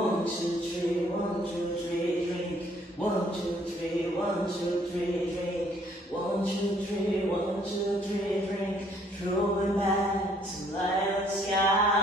1, 2, 3, 1, 2, 3, drink. 1, 2, 3, 1, 2, 3, drink. 1, 2, 3, 1, 2, 3, drink. Throw it back to light the sky.